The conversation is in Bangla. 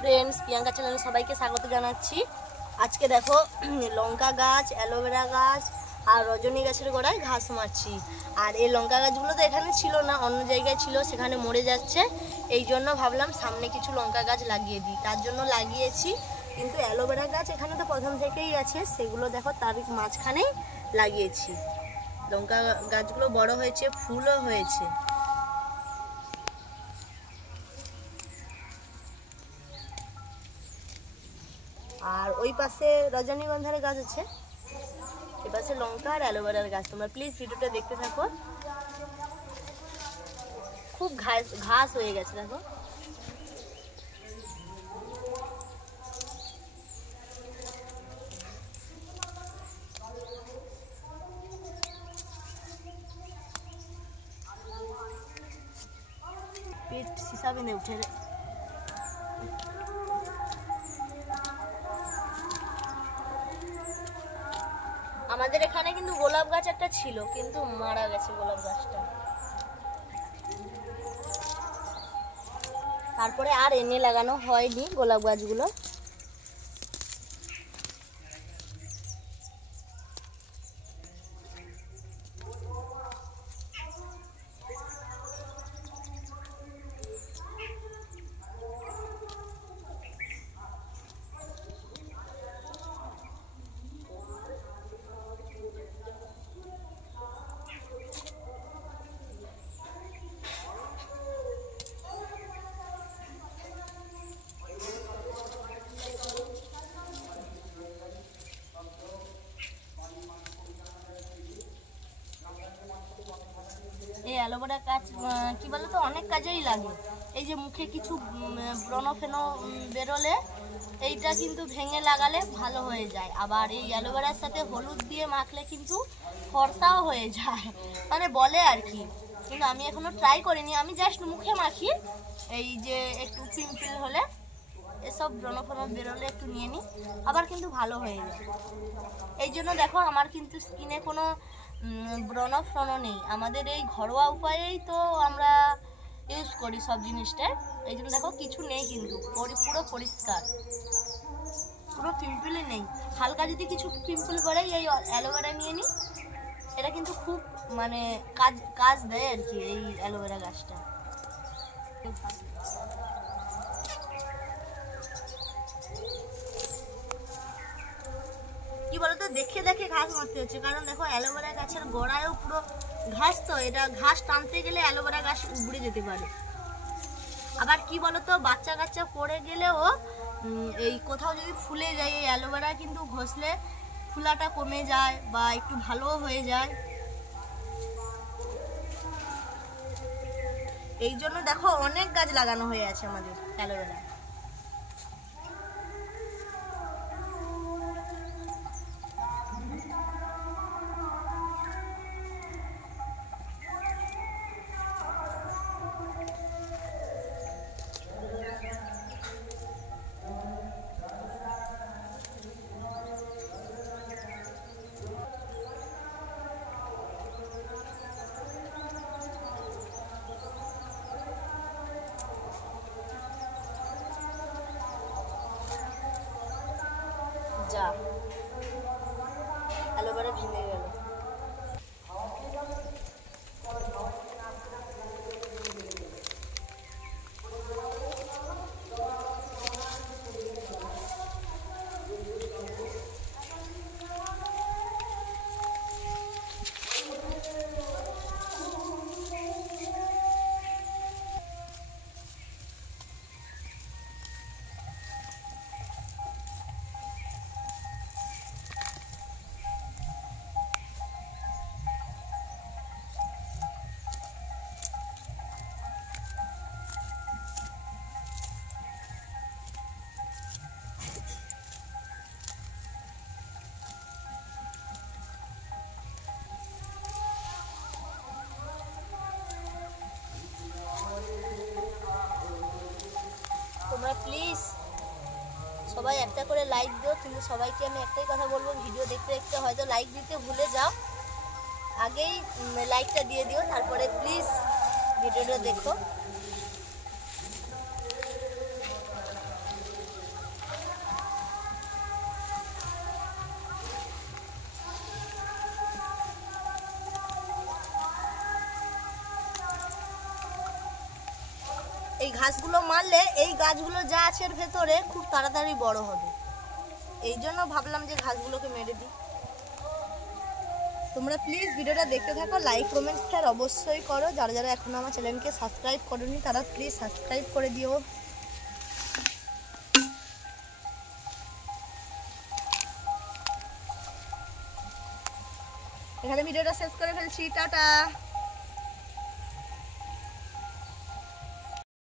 ফ্রেন্ডস, প্রিয়াঙ্কা চ্যানেলে সবাইকে স্বাগত জানাচ্ছি। আজকে দেখো লঙ্কা গাছ, অ্যালোভেরা গাছ আর রজনী গাছের গোড়ায় ঘাস মারছি। আর এই লঙ্কা গাছগুলো তো এখানে ছিল না, অন্য জায়গায় ছিল, সেখানে মরে যাচ্ছে। এই জন্য ভাবলাম সামনে কিছু লঙ্কা গাছ লাগিয়ে দিই, তার জন্য লাগিয়েছি। কিন্তু অ্যালোভেরা গাছ এখানে তো প্রথম থেকেই আছে, সেগুলো দেখো তার মাঝখানেই লাগিয়েছি। লঙ্কা গাছগুলো বড় হয়েছে, ফুলও হয়েছে। আর ওই পাশে রজনীগন্ধার গাছ আছে, এই পাশে লঙ্কা আর অ্যালোভেরার গাছ। তোমরা প্লিজ ভিডিওটা দেখতে থাকো। খুব ঘাস হয়ে গেছে দেখো। পেট সিসা বেঁধে উঠে। আমাদের এখানে কিন্তু গোলাপ গাছ একটা ছিল, কিন্তু মারা গেছে গোলাপ গাছটা। তারপরে আর এনে লাগানো হয়নি গোলাপ গাছগুলো। এই অ্যালোভেরা গাছ কি বলতো অনেক কাজেই লাগে। এই যে মুখে কিছু ব্রণ ফেনো বেরোলে এইটা কিন্তু ভেঙে লাগালে ভালো হয়ে যায়। আবার এই অ্যালোভেরার সাথে হলুদ দিয়ে মাখলে কিন্তু ফর্সাও হয়ে যায়, মানে বলে আর কি। কিন্তু আমি এখনো ট্রাই করিনি, আমি জাস্ট মুখে মাখি। এই যে একটু পিম্পল হলে, এসব ব্রণ ফেনো বেরোলে একটু নিয়ে নিই, আবার কিন্তু ভালো হয়ে যায়। এই জন্য দেখো আমার কিন্তু স্কিনে কোনো ব্রণ ফ্রণ নেই। আমাদের এই ঘরোয়া উপায়েই তো আমরা ইউজ করি সব জিনিসটা। এই জন্য দেখো কিছু নেই, কিন্তু পুরো পরিষ্কার, পুরো পিম্পলই নেই। হালকা যদি কিছু পিম্পল পড়ে এই অ্যালোভেরা নিয়ে নিই, এটা কিন্তু খুব মানে কাজ দেয় আর কি এই অ্যালোভেরা গাছটা। কি বলতো দেখে দেখে ঘাস মারতে হচ্ছে, কারণ দেখো অ্যালোভেরা গাছের গোড়ায়ও পুরো ঘাস, তো এটা ঘাস টানতে গেলে অ্যালোভেরা গাছ উবড়ে যেতে পারে। আবার কি বলতো বাচ্চা কাচ্চা পড়ে গেলেও এই কোথাও যদি ফুলে যায়, এই অ্যালোভেরা কিন্তু ঘষলে ফুলাটা কমে যায় বা একটু ভালোও হয়ে যায়। এই জন্য দেখো অনেক গাছ লাগানো হয়ে আছে আমাদের অ্যালোভেরা। যা অ্যালোভেরা ভেঙে গেল। তোমরা প্লিজ সবাই একটা করে লাইক দিও। কিন্তু সবাইকে আমি একটাই কথা বলবো, ভিডিও দেখতে দেখতে হয়তো লাইক দিতে ভুলে যাও, আগেই লাইকটা দিয়ে দিও, তারপরে প্লিজ ভিডিওটা দেখো। ঘাসগুলো মারলে এই গাছগুলো যা আছে এর ভেতরে খুব তাড়াতাড়ি বড় হবে, এই জন্য ভাবলাম যে ঘাসগুলোকে মেরে দিই। তোমরা প্লিজ ভিডিওটা দেখতে থাকো, লাইক কমেন্ট শেয়ার অবশ্যই করো। যারা যারা এখনো আমার চ্যানেলকে সাবস্ক্রাইব করোনি তারা প্লিজ সাবস্ক্রাইব করে দিও। এখানে ভিডিওটা শেষ করে ফেলছি, টাটা।